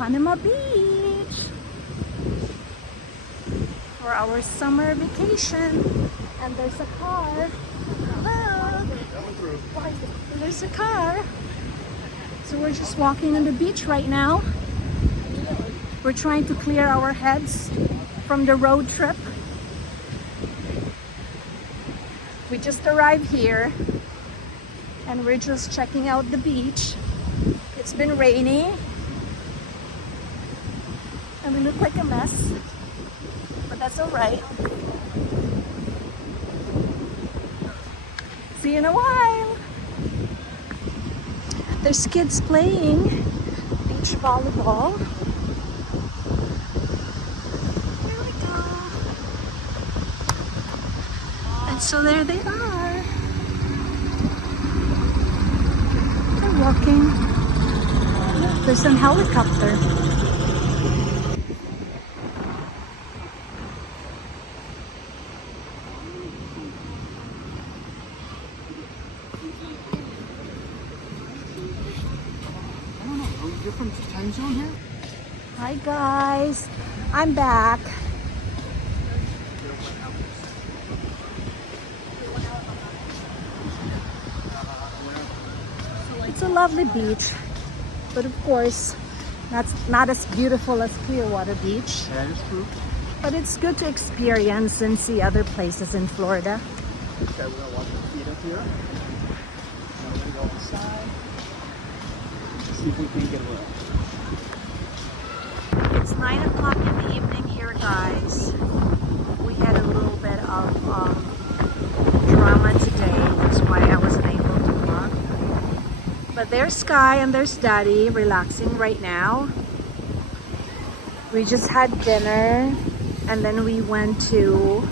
Panama Beach for our summer vacation. And there's a car. Look! There's a car. So we're just walking on the beach right now. We're trying to clear our heads from the road trip. We just arrived here and we're just checking out the beach. It's been rainy and we look like a mess, but that's all right. See you in a while. There's kids playing beach volleyball. Here we go. And so there they are. They're walking. Look, there's a helicopter. Different time zone here? Hi guys, I'm back. It's a lovely beach, but of course, that's not as beautiful as Clearwater Beach. That is true. But it's good to experience and see other places in Florida. Okay, we're gonna walk the feet up here. Now we're gonna go inside. See if we can get away. It's 9 o'clock in the evening here, guys. We had a little bit of drama today. That's why I wasn't able to vlog. But there's Sky and there's Daddy relaxing right now. We just had dinner and then we went to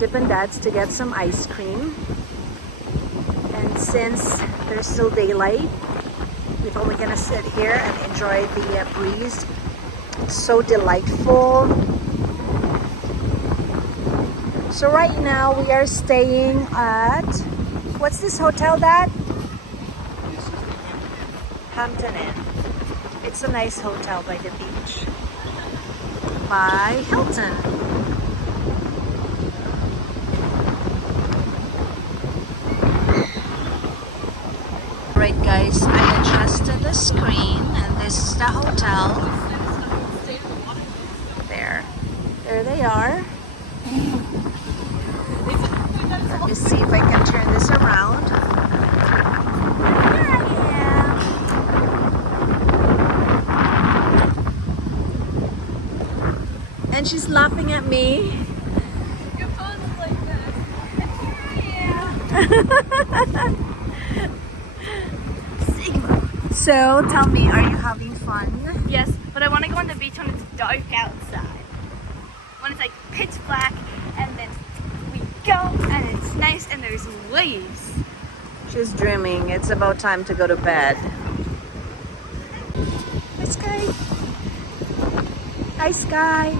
Dippin' Dad's to get some ice cream. And since there's still daylight, we're only gonna sit here and enjoy the breeze. It's so delightful. So right now we are staying at, what's this hotel, Dad? Hampton Inn. It's a nice hotel by the beach. By Hilton. Right guys, I adjusted the screen and this is the hotel. There they are. Let me see if I can turn this around. Here I am. And she's laughing at me. Your pose is like this. And here I am. So tell me, are you having fun? Yes, but I want to go on the beach when it's dark outside. When it's like pitch black and then we go and it's nice and there's waves. She's dreaming. It's about time to go to bed. Hi, Sky. Hi, Sky.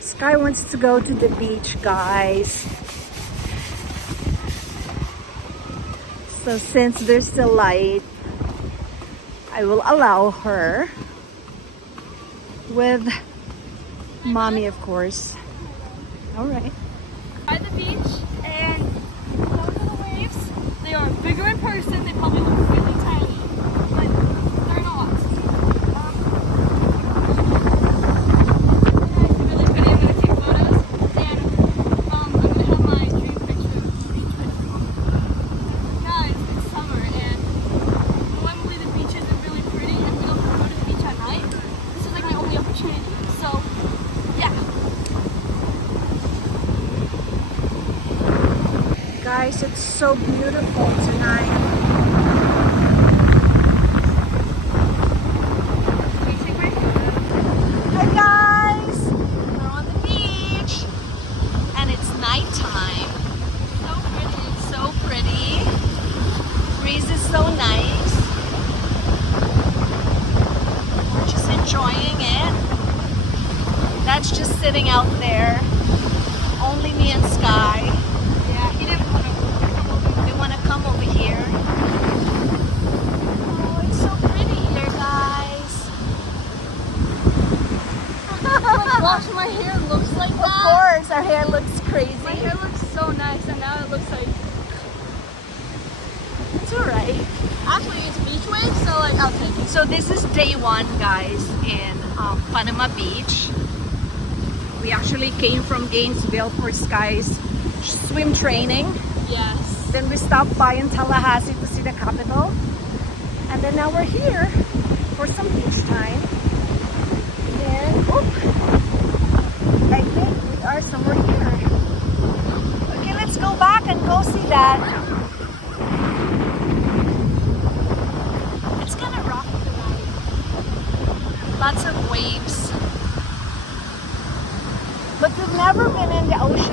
Sky wants to go to the beach, guys. So since there's still light, I will allow her with mommy, of course. All right. By the beach and look at the waves. They are bigger in person. They probably look really tiny, but they're not. It's really pretty. I'm gonna take photos and I'm gonna have my dream picture. Guys, it's summer and normally the beaches are really pretty and we don't have to go to the beach at night. This is like my only opportunity. So yeah. Guys, it's so beautiful tonight. Hi guys! We're on the beach and it's nighttime. So pretty. So pretty. Breeze is so nice. We're just enjoying it. That's just sitting out there. Only me and Sky. Yeah, he didn't want to It's alright. Actually, it's beach wave, so like I'll take it. So this is day one, guys, in Panama Beach. We actually came from Gainesville for Sky's swim training. Yes. Then we stopped by in Tallahassee to see the Capitol. And then now we're here for some beach time. And I think we are somewhere here. Okay, let's go back and go see that. It's kind of rocky tonight. Lots of waves. But we've never been in the ocean